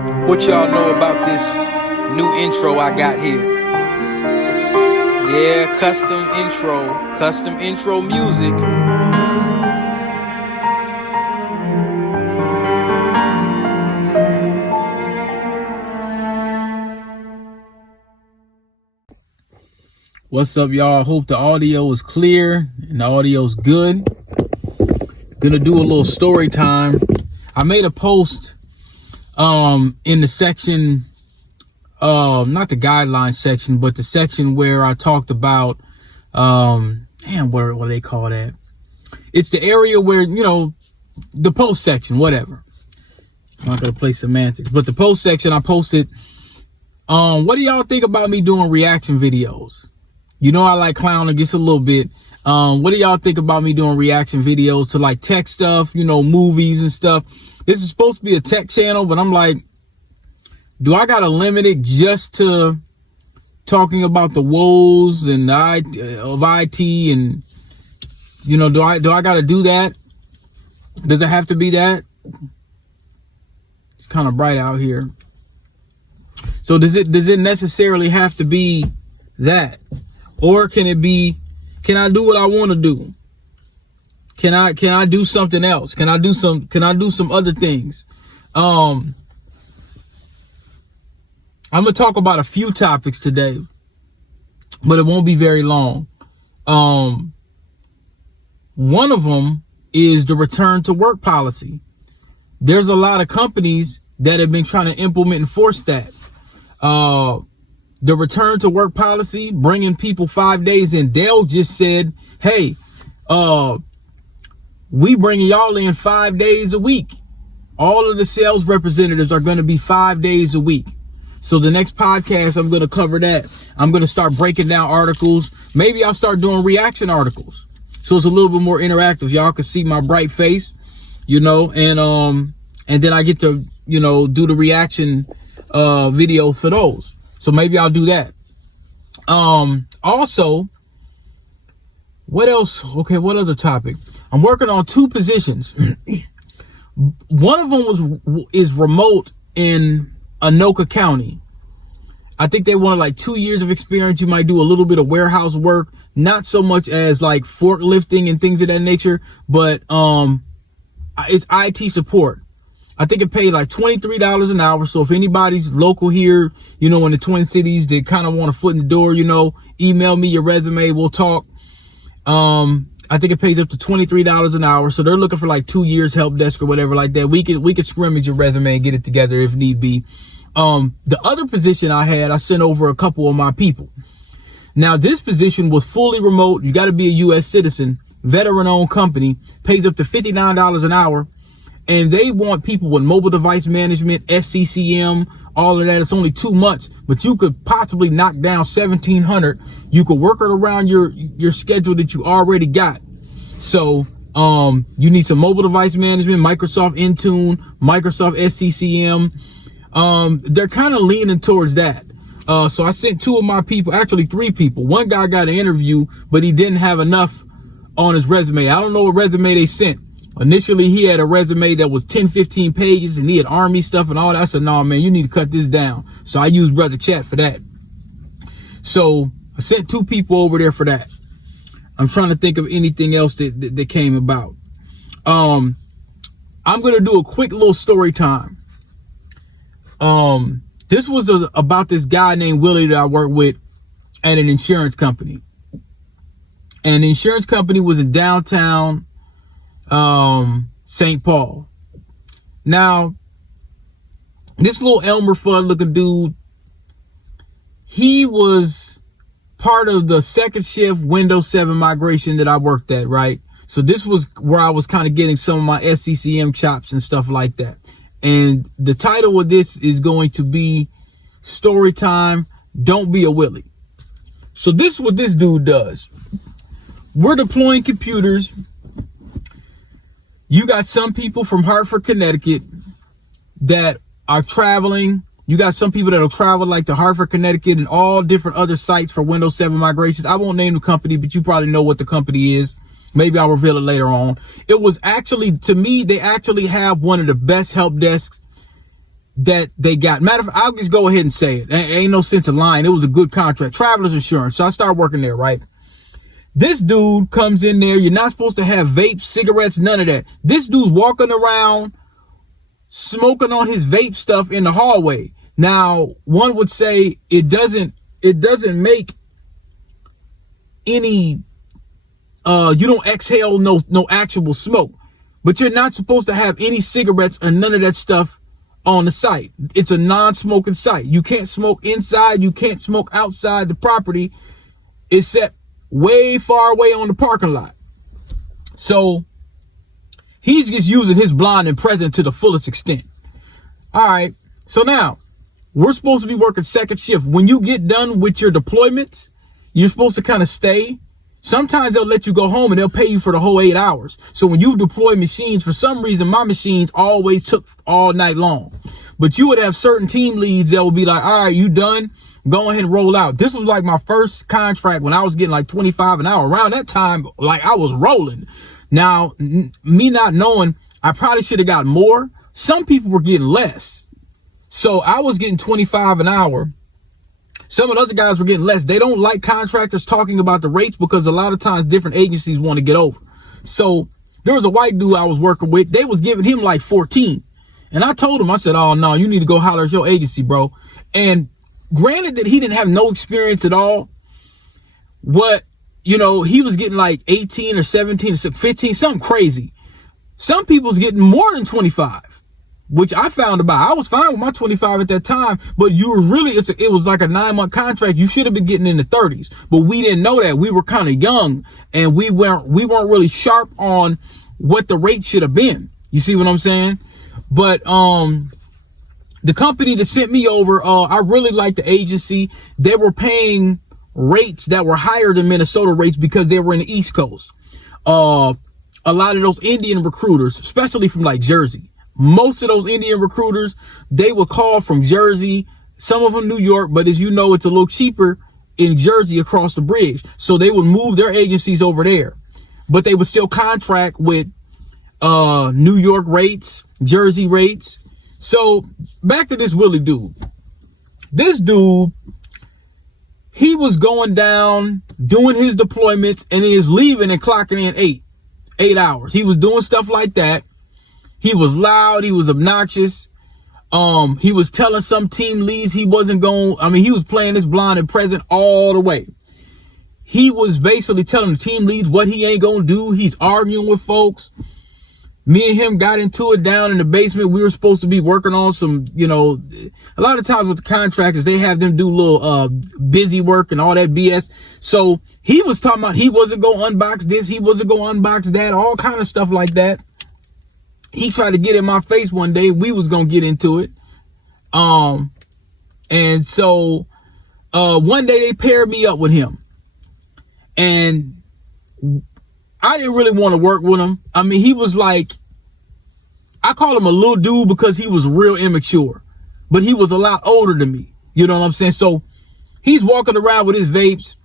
What y'all know about this new intro I got here? Yeah, custom intro music. What's up, y'all? Hope the audio is clear and the audio is good. Gonna do a little story time. I made a post in the section, not the guidelines section, but the section where I talked about what do they call that? It's the area where, the post section, whatever. I'm not gonna play semantics, but the post section I posted, what do y'all think about me doing reaction videos? I like clowning just a little bit. What do y'all think about me doing reaction videos to like tech stuff, movies and stuff? This is supposed to be a tech channel, but I'm like, do I gotta limit it just to talking about the woes and of IT, and do I gotta do that? Does it have to be that? It's kind of bright out here. So does it necessarily have to be that? Or can I do what I want to do? Can I do something else? Can I do some other things? I'm going to talk about a few topics today, but it won't be very long. One of them is the return to work policy. There's a lot of companies that have been trying to implement and force that. The return to work policy, bringing people 5 days in. Dell just said, hey, we bringing y'all in 5 days a week. All of the sales representatives are going to be 5 days a week. So the next podcast, I'm going to cover that. I'm going to start breaking down articles. Maybe I'll start doing reaction articles. So it's a little bit more interactive. Y'all can see my bright face, and then I get to, do the reaction videos for those. So maybe I'll do that. Also, what else? Okay, what other topic? I'm working on 2 positions. One of them is remote in Anoka County. I think they wanted like 2 years of experience. You might do a little bit of warehouse work, not so much as like forklifting and things of that nature, but it's IT support. I think it paid like $23 an hour. So if anybody's local here, in the Twin Cities, they kind of want a foot in the door, email me your resume. We'll talk. I think it pays up to $23 an hour. So they're looking for like 2 years help desk or whatever like that. We could scrimmage your resume and get it together if need be. The other position I sent over a couple of my people. Now this position was fully remote. You got to be a U.S. citizen, veteran owned company, pays up to $59 an hour. And they want people with mobile device management, SCCM, all of that. It's only 2 months, but you could possibly knock down 1,700. You could work it around your schedule that you already got. So you need some mobile device management, Microsoft Intune, Microsoft SCCM. They're kind of leaning towards that. So I sent 2 of my people, actually 3 people. One guy got an interview, but he didn't have enough on his resume. I don't know what resume they sent. Initially, he had a resume that was 10, 15 pages and he had Army stuff and all that. I said, no, man, you need to cut this down. So I used Brother Chat for that. So I sent 2 people over there for that. I'm trying to think of anything else that came about. I'm going to do a quick little story time. This was about this guy named Willie that I work with at an insurance company. And the insurance company was in downtown St. Paul. Now, this little Elmer Fudd looking dude, he was part of the second shift Windows 7 migration that I worked at, right? So this was where I was kind of getting some of my SCCM chops and stuff like that. And the title of this is going to be Story Time, Don't Be a Willie. So this is what this dude does. We're deploying computers. You got some people from Hartford, Connecticut that are traveling. You got some people that'll travel like to Hartford, Connecticut and all different other sites for Windows 7 migrations. I won't name the company, but you probably know what the company is. Maybe I'll reveal it later on. It was actually, to me, they actually have one of the best help desks that they got. Matter of fact, I'll just go ahead and say it. Ain't no sense of lying. It was a good contract. Travelers Insurance. So I started working there, right? This dude comes in there. You're not supposed to have vapes, cigarettes, none of that. This dude's walking around smoking on his vape stuff in the hallway. Now, one would say it doesn't make any, you don't exhale no actual smoke, but you're not supposed to have any cigarettes or none of that stuff on the site. It's a non-smoking site. You can't smoke inside. You can't smoke outside the property, except way far away on the parking lot. So he's just using his blind and present to the fullest extent. All right. So now we're supposed to be working second shift. When you get done with your deployments, you're supposed to kind of stay. Sometimes they'll let you go home and they'll pay you for the whole 8 hours. So when you deploy machines, for some reason, my machines always took all night long. But you would have certain team leads that would be like, all right, you done? Go ahead and roll out. This was like my first contract when I was getting like 25 an hour. Around that time, like I was rolling. Now, me not knowing, I probably should have got more. Some people were getting less. So I was getting 25 an hour. Some of the other guys were getting less. They don't like contractors talking about the rates because a lot of times different agencies want to get over. So there was a white dude I was working with. They was giving him like 14. And I told him, I said, oh no, you need to go holler at your agency, bro. And granted that he didn't have no experience at all, what, you know, he was getting like 18 or 17 or 15, something crazy. Some people's getting more than 25, which I found about. I was fine with my 25 at that time, but you were really, it was like a 9-month contract. You should have been getting in the 30s, but we didn't know that. We were kind of young and we weren't really sharp on what the rate should have been. You see what I'm saying? But, the company that sent me over, I really liked the agency. They were paying rates that were higher than Minnesota rates because they were in the East Coast. A lot of those Indian recruiters, especially from like Jersey, most of those Indian recruiters, they would call from Jersey, some of them New York, but as you know, it's a little cheaper in Jersey across the bridge. So they would move their agencies over there, but they would still contract with New York rates, Jersey rates. So back to this Willie dude. This dude, he was going down, doing his deployments, and he is leaving and clocking in 8 hours. He was doing stuff like that. He was loud. He was obnoxious. He was telling some team leads he wasn't going. I mean, he was playing this blind and present all the way. He was basically telling the team leads what he ain't going to do. He's arguing with folks. Me and him got into it down in the basement. We were supposed to be working on some, you know, a lot of times with the contractors, they have them do little busy work and all that BS. So he was talking about he wasn't going to unbox this. He wasn't going to unbox that, all kind of stuff like that. He tried to get in my face one day. We was going to get into it. And so one day they paired me up with him. And I didn't really want to work with him. I mean, he was like, I call him a little dude because he was real immature, but he was a lot older than me. You know what I'm saying? So he's walking around with his vapes.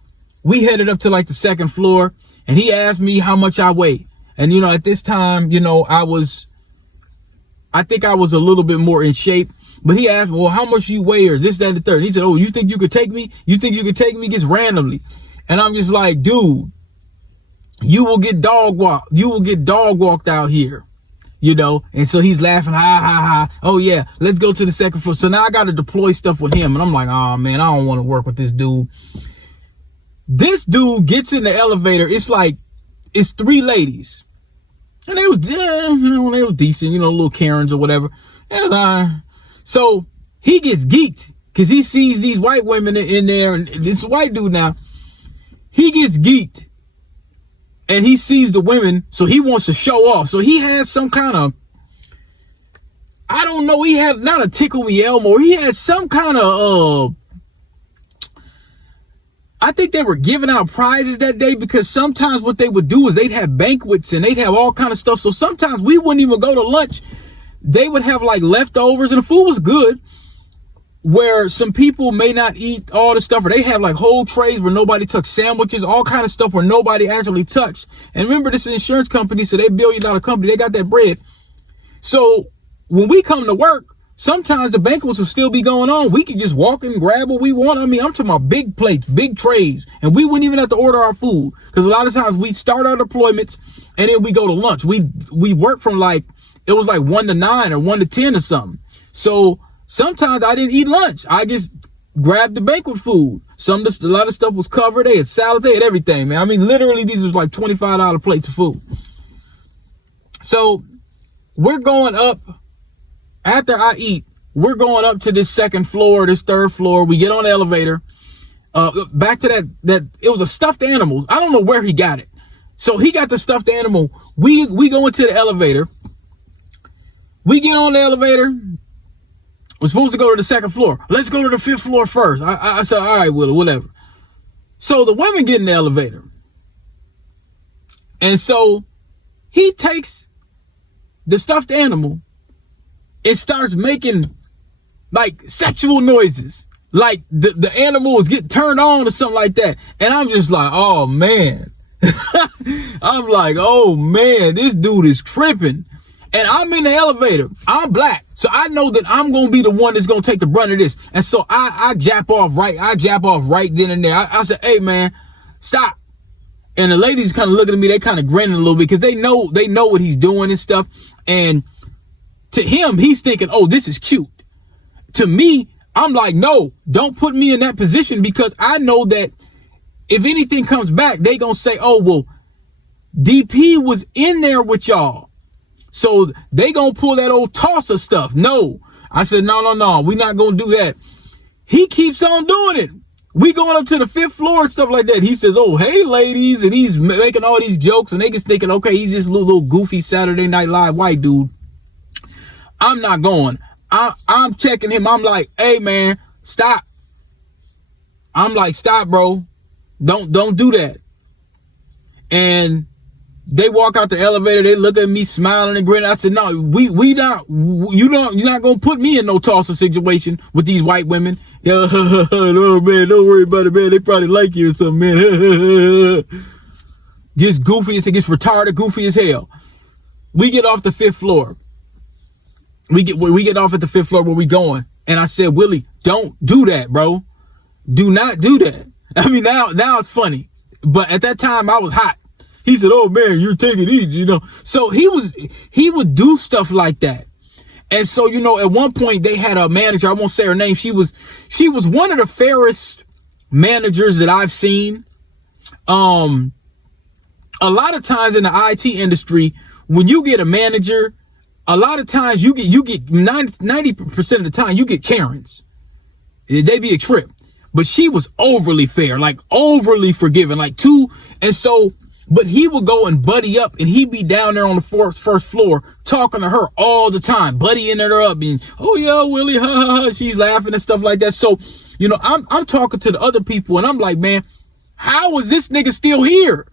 We headed up to like the second floor and he asked me how much I weigh. And, you know, at this time, you know, I think I was a little bit more in shape, but he asked me, well, how much you weigh or this, that, and the third. And he said, oh, you think you could take me? You think you could take me just randomly? And I'm just like, dude, you will get dog walked. You will get dog walked out here, you know? And so he's laughing. Ha, ha, ha. Oh yeah. Let's go to the second floor. So now I got to deploy stuff with him. And I'm like, oh man, I don't want to work with this dude. This dude gets in the elevator. It's like, it's 3 ladies and they was, yeah, you know, they was decent, you know, little Karens or whatever. And, so he gets geeked because he sees these white women in there and this white dude now, he gets geeked. And he sees the women, so he wants to show off. So he had some kind of, I don't know, he had not a tickle me Elmo. He had some kind of, I think they were giving out prizes that day because sometimes what they would do is they'd have banquets and they'd have all kind of stuff. So sometimes we wouldn't even go to lunch. They would have like leftovers and the food was good. Where some people may not eat all the stuff, or they have like whole trays where nobody touched, sandwiches, all kind of stuff where nobody actually touched. And remember, this is an insurance company, so they $1 billion company. They got that bread. So when we come to work, sometimes the banquets will still be going on. We could just walk and grab what we want. I mean, I'm talking about big plates, big trays, and we wouldn't even have to order our food, because a lot of times we start our deployments and then we go to lunch. We work from like, it was like 1 to 9 or 1 to 10 or something. So sometimes I didn't eat lunch. I just grabbed the banquet food. A lot of stuff was covered. They had salads, they had everything, man. I mean, literally, these was like $25 plates of food. So we're going up. After I eat, we're going up to this second floor, this third floor. We get on the elevator. Back to that it was a stuffed animals. I don't know where he got it. So he got the stuffed animal. We go into the elevator. We get on the elevator. We're supposed to go to the second floor. Let's go to the 5th floor first. I said, all right, Willie, whatever. So the women get in the elevator. And so he takes the stuffed animal. It starts making like sexual noises, like the animal is getting turned on or something like that. And I'm just like, oh man. I'm like, oh man, this dude is tripping. And I'm in the elevator. I'm black, so I know that I'm gonna be the one that's gonna take the brunt of this. And so I jap off right then and there. I said, hey man, stop. And the ladies kind of looking at me, they kind of grinning a little bit, because they know what he's doing and stuff. And to him, he's thinking, oh, this is cute. To me, I'm like, no, don't put me in that position, because I know that if anything comes back, they gonna say, oh, well, DP was in there with y'all, so they gonna pull that old tosser stuff. No, I said, no, we're not gonna do that. He keeps on doing it. We going up to the 5th floor and stuff like that. He says, oh, hey, ladies, and he's making all these jokes, and they just thinking, okay, he's just a little goofy Saturday Night Live white dude. I'm not going. I'm checking him. I'm like, hey man, stop. I'm like, stop, bro. Don't do that. And they walk out the elevator. They look at me smiling and grinning. I said, no, you're not gonna put me in no tosser situation with these white women. Oh man, don't worry about it, man. They probably like you or something, man. Just goofy as it gets, retarded, goofy as hell. We get off the 5th floor. We get off at the 5th floor where we going. And I said, Willie, don't do that, bro. Do not do that. I mean, now it's funny, but at that time I was hot. He said, oh man, you're taking it easy, you know? So he would do stuff like that. And so, you know, at one point they had a manager, I won't say her name. She was one of the fairest managers that I've seen. A lot of times in the IT industry, when you get a manager, a lot of times you get 90% of the time you get Karens. They be a trip. But she was overly fair, like overly forgiving, like too. And so, but he would go and buddy up, and he'd be down there on the first floor talking to her all the time, buddying her up, and oh yeah, Willie, ha ha ha. She's laughing and stuff like that. So, you know, I'm talking to the other people, and I'm like, man, how is this nigga still here?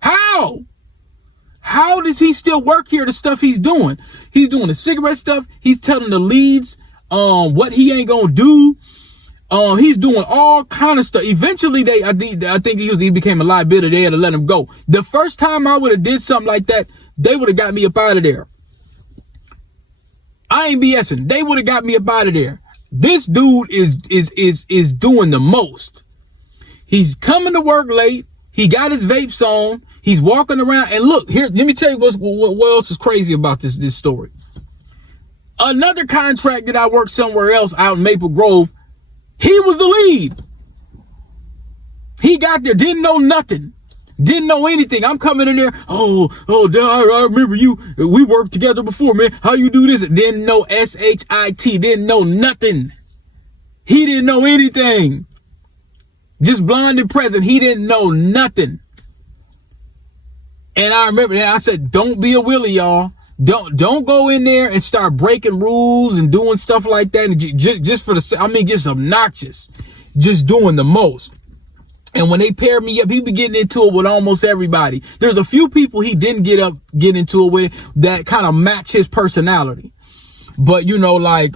How does he still work here? The stuff he's doing the cigarette stuff. He's telling the leads what he ain't gonna do. He's doing all kind of stuff. Eventually, I think he became a liability. They had to let him go. The first time I would have did something like that, they would have got me up out of there. I ain't BSing. They would have got me up out of there. This dude is doing the most. He's coming to work late. He got his vapes on. He's walking around. And look, here, let me tell you what else is crazy about this story. Another contract that I worked somewhere else out in Maple Grove, he was the lead. He got there, didn't know nothing. Didn't know anything. I'm coming in there. Oh, I remember you. We worked together before, man. How you do this? Didn't know SHIT. Didn't know nothing. He didn't know anything. Just blind and present. He didn't know nothing. And I remember that I said, don't be a Willie, y'all. Don't go in there and start breaking rules and doing stuff like that. And just obnoxious, just doing the most. And when they paired me up, he be getting into it with almost everybody. There's a few people he didn't get into it with that kind of match his personality. But you know, like,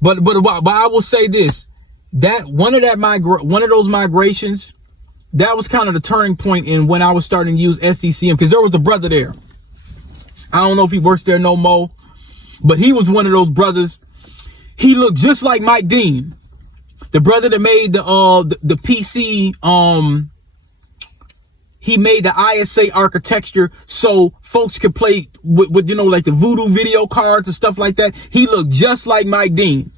but I will say this, that one of those migrations, that was kind of the turning point in when I was starting to use SCCM, because there was a brother there. I don't know if he works there no more. but he was one of those brothers. He looked just like Mike Dean, the brother that made the PC. He made the ISA architecture so folks could play with you know, like the voodoo video cards and stuff like that. He looked just like Mike Dean.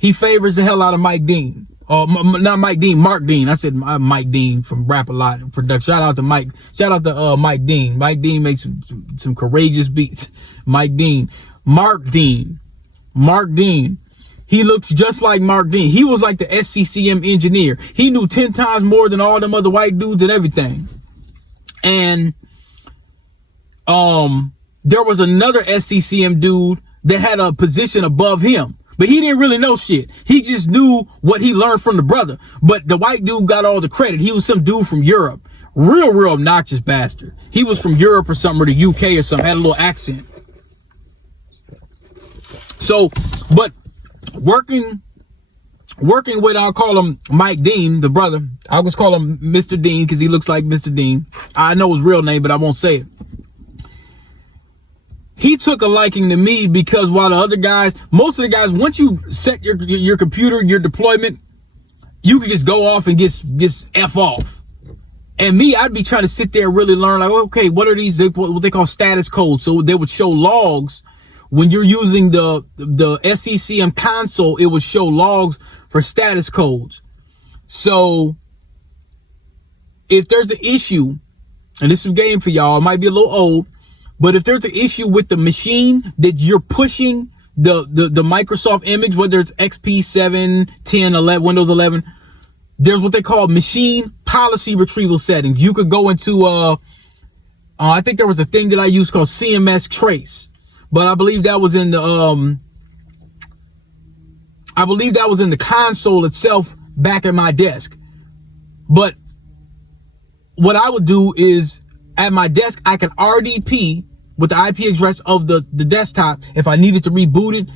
He favors the hell out of Mike Dean. Not Mike Dean, Mark Dean. I said Mike Dean from Rap A Lot production. Shout out to Mike. Shout out to Mike Dean. Mike Dean makes some courageous beats. Mike Dean. Mark Dean. Mark Dean. He looks just like Mark Dean. He was like the SCCM engineer. He knew 10 times more than all them other white dudes and everything. And there was another SCCM dude that had a position above him, but he didn't really know shit. He just knew what he learned from the brother. But the white dude got all the credit. He was some dude from Europe. Real obnoxious bastard. He was from Europe or something, or the UK or something. Had a little accent. So, but working with, I'll call him Mike Dean, the brother. I'll just call him Mr. Dean because he looks like Mr. Dean. I know his real name, but I won't say it. He took a liking to me because while the other guys, most of the guys, once you set your computer, your deployment, you can just go off and just F off. And me, I'd be trying to sit there and really learn, like, okay, what are these, what they call status codes? So they would show logs. When you're using the SCCM console, it would show logs for status codes. So if there's an issue, and this is a game for y'all, it might be a little old, but if there's an issue with the machine that you're pushing the Microsoft image, whether it's XP 7, 10, 11, Windows 11, there's what they call machine policy retrieval settings. You could go into, I think there was a thing that I used called CMS Trace. But I believe that was in the console itself back at my desk. But what I would do is at my desk, I can RDP with the IP address of the desktop if I needed to reboot it.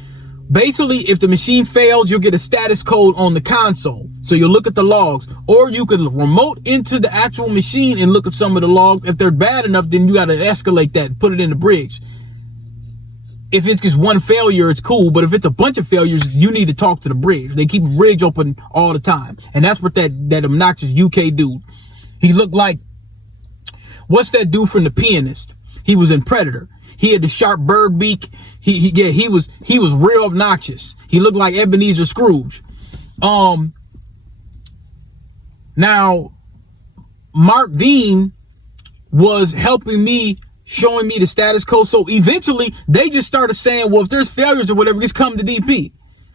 Basically, if the machine fails, you'll get a status code on the console. So you'll look at the logs, or you can remote into the actual machine and look at some of the logs. If they're bad enough, then you got to escalate that and put it in the bridge. If it's just one failure, it's cool. But if it's a bunch of failures, you need to talk to the bridge. They keep the bridge open all the time. And that's what that obnoxious UK dude, he looked like, what's that dude from The Pianist? He was in Predator. He had the sharp bird beak. He was real obnoxious. He looked like Ebenezer Scrooge. Now, Mark Dean was helping me, showing me the status code. So eventually they just started saying, well, if there's failures or whatever, just come to DP.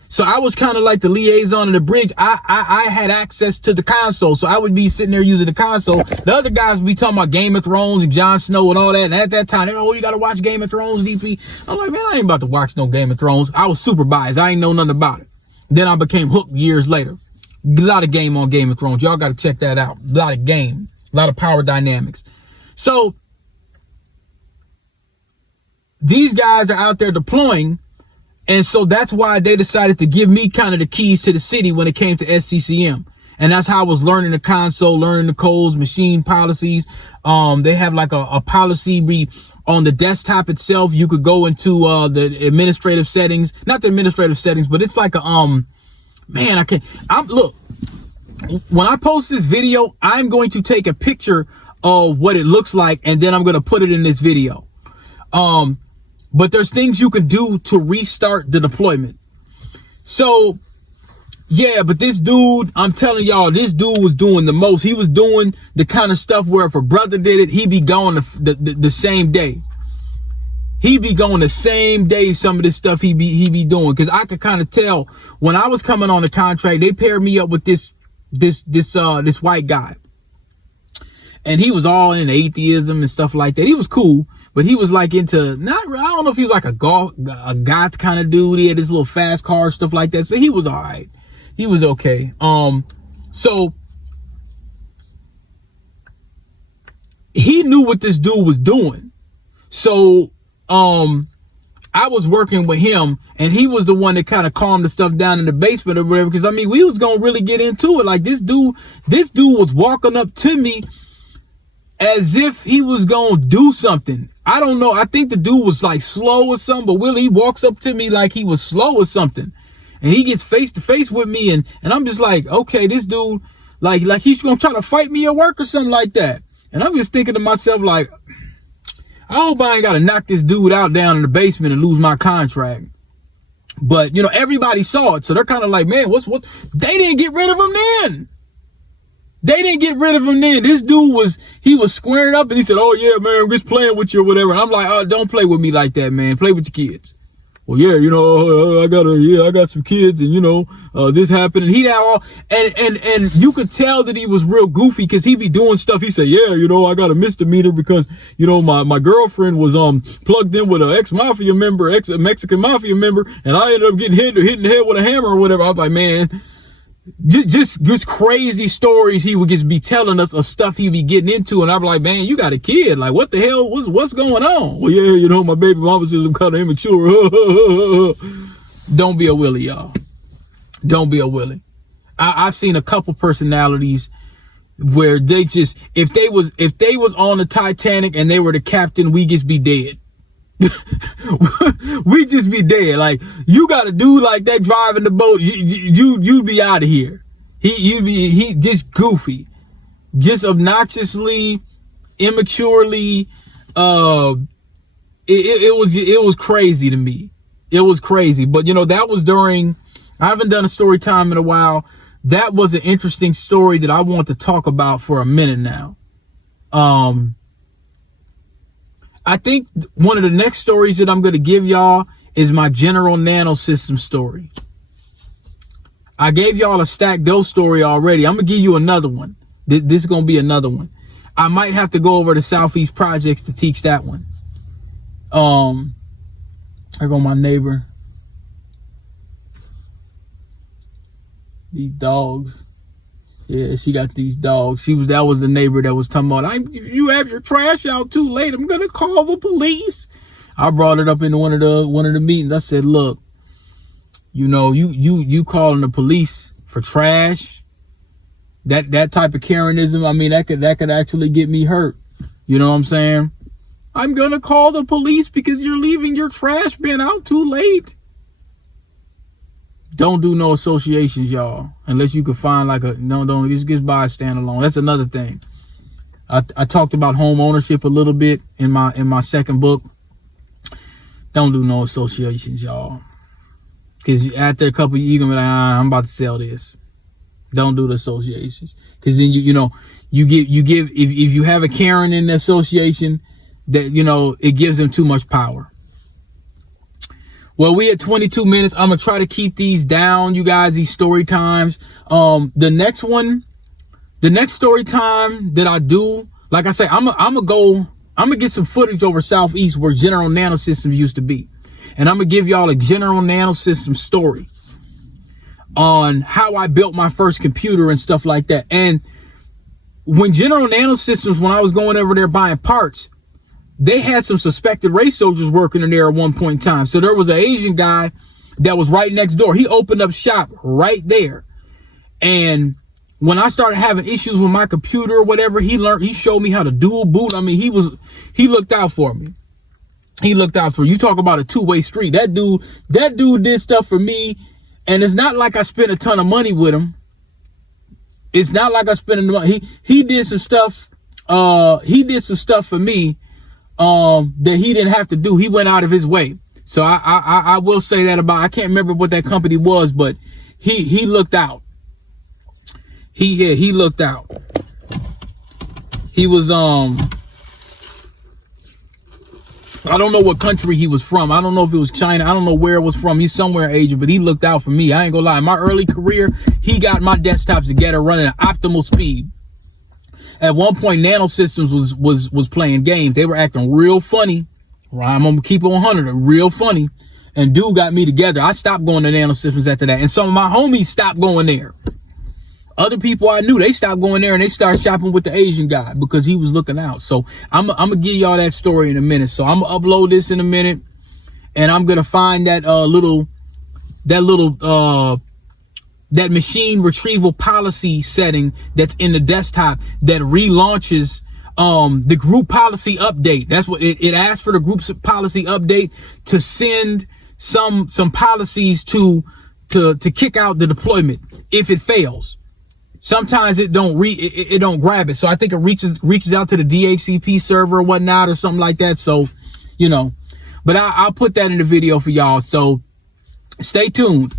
So I was kind of like the liaison in the bridge. I had access to the console. So I would be sitting there using the console. The other guys would be talking about Game of Thrones and Jon Snow and all that. And at that time, oh, you got to watch Game of Thrones, DP. I'm like, man, I ain't about to watch no Game of Thrones. I was super biased. I ain't know nothing about it. Then I became hooked years later. A lot of game on Game of Thrones. Y'all got to check that out. A lot of game. A lot of power dynamics. So these guys are out there deploying, and so that's why they decided to give me kind of the keys to the city when it came to SCCM. And that's how I was learning the console, learning the codes, machine policies. They have like a policy on the desktop itself. You could go into the administrative settings, not the administrative settings, but it's like a man, look, when I post this video, I'm going to take a picture of what it looks like, and then I'm going to put it in this video. But there's things you can do to restart the deployment. So, yeah, but this dude, I'm telling y'all, this dude was doing the most. He was doing the kind of stuff where if a brother did it, he'd be going the same day. He'd be going the same day, some of this stuff he be doing. Because I could kind of tell when I was coming on the contract, they paired me up with this white guy. And he was all in atheism and stuff like that. He was cool, but he was like into, I don't know if he was like a goth kind of dude. He had this little fast car, stuff like that. So he was all right. He was okay. So he knew what this dude was doing. So, I was working with him, and he was the one that kind of calmed the stuff down in the basement or whatever. Cause I mean, we was going to really get into it. Like this dude was walking up to me as if he was gonna do something. I don't know. I think the dude was like slow or something, but Willie walks up to me like he was slow or something. And he gets face to face with me, and I'm just like, okay, this dude, like he's gonna try to fight me at work or something like that. And I'm just thinking to myself, like, I hope I ain't gotta knock this dude out down in the basement and lose my contract. But, you know, everybody saw it, so they're kind of like, man, what? They didn't get rid of him then. They didn't get rid of him then. This dude was squaring up, and he said, oh, yeah, man, I'm just playing with you or whatever. And I'm like, oh, don't play with me like that, man. Play with your kids. Well, yeah, you know, I got some kids, and, you know, this happened. And he had all, and you could tell that he was real goofy, because he be doing stuff. He said, yeah, you know, I got a misdemeanor because, you know, my girlfriend was plugged in with an ex-Mexican mafia member, and I ended up getting hit in the head with a hammer or whatever. I was like, man, just crazy stories he would just be telling us of stuff he be getting into. And I'm like, man, you got a kid. Like, what the hell? What's going on? Well, yeah, you know, my baby mama says I'm kind of immature. Don't be a Willie, y'all. Don't be a Willie. I've seen a couple personalities where they just, if they was on the Titanic and they were the captain, we just be dead. We just be dead. Like, you got a dude like that driving the boat, you'd be out of here. He just goofy, just obnoxiously, immaturely. It was crazy to me. It was crazy. But, you know, that was during, I haven't done a story time in a while. That was an interesting story that I want to talk about for a minute now. I think one of the next stories that I'm going to give y'all is my General Nano System story. I gave y'all a Stack Dough story already. I'm going to give you another one. This is going to be another one. I might have to go over to Southeast Projects to teach that one. There go my neighbor. These dogs. Yeah, she got these dogs. That was the neighbor that was talking about, if you have your trash out too late, I'm gonna call the police. I brought it up in one of the meetings. I said, look, you know, you calling the police for trash, that type of Karenism, I mean, that could actually get me hurt. You know what I'm saying? I'm gonna call the police because you're leaving your trash bin out too late. Don't do no associations, y'all, unless you can find like don't just buy a standalone. That's another thing. I talked about home ownership a little bit in my second book. Don't do no associations, y'all, because after a couple you're gonna be like, I'm about to sell this. Don't do the associations, because then you give if you have a Karen in the association, that, you know, it gives them too much power. Well, we at 22 minutes. I'm going to try to keep these down, you guys, these story times. The next story time that I do, like I say, I'm going to get some footage over Southeast where General Nanosystems used to be. And I'm going to give y'all a General Nanosystems story on how I built my first computer and stuff like that. And when General Nanosystems, when I was going over there buying parts, they had some suspected race soldiers working in there at one point in time. So there was an Asian guy that was right next door. He opened up shop right there. And when I started having issues with my computer or whatever, he showed me how to dual boot. I mean, he looked out for me. He looked out for you. Talk about a two-way street. That dude did stuff for me. And it's not like I spent a ton of money with him. It's not like I spent money. He did some stuff. He did some stuff for me that he didn't have to do. He went out of his way. So I will say that about, I can't remember what that company was, but he looked out. He looked out. He was, I don't know what country he was from. I don't know if it was China. I don't know where it was from. He's somewhere in Asia, but he looked out for me. I ain't gonna lie. In my early career, he got my desktops together running at optimal speed. At one point, Nanosystems was playing games. They were acting real funny. Right? I'm gonna keep it 100. Real funny. And dude got me together. I stopped going to Nanosystems after that. And some of my homies stopped going there. Other people I knew, they stopped going there and they started shopping with the Asian guy because he was looking out. So I'm gonna give y'all that story in a minute. So I'm gonna upload this in a minute, and I'm gonna find that that machine retrieval policy setting that's in the desktop that relaunches the group policy update. That's what it asks for, the group policy update to send some policies to kick out the deployment if it fails. Sometimes it don't grab it. So I think it reaches out to the DHCP server or whatnot or something like that. So, but I'll put that in the video for y'all. So stay tuned.